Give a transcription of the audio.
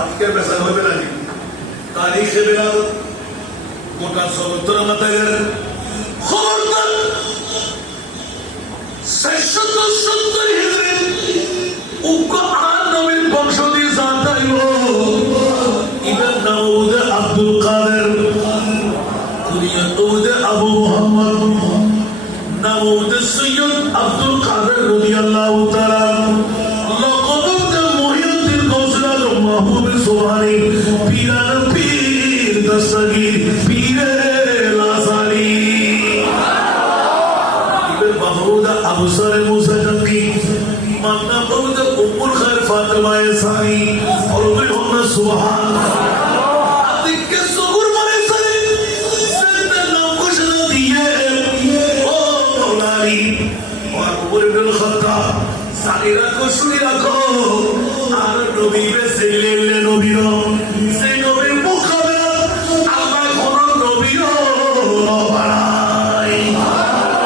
আজকে বেচা হবে না তারিখে বেলাদত গোটা সর্বত্র মাথায় গেলেন খবরদার 670 হিজরি উগ্র আর নবীর বংশধী জাতাইল ইবন দাউদ আব্দুল কাদের কুনিয়াতুদ আবু মুহাম্মদ নাউদ সৈয়দ আব্দুল কাদের রাদিয়াল্লাহু তাআলা লকব মুহিউদ্দিন গৌসুল আজম মাহবুব সুবহানী পীরান পীর দস্তগীর পীরে লাসানি ইবন মাহমুদ আবু সারে মুসা জঙ্গি মান্না বহুত উম্মুল খায়র ফাতেমা সানি और भी होना सुभान আদিকে সুগুর মানে সারে জিন্দা নাম ঘোষণা দিয়ে ও মৌলানি और उमर इब्न खात्ताब सानी রাখো শুনি রাখো আর নবী বে সেলে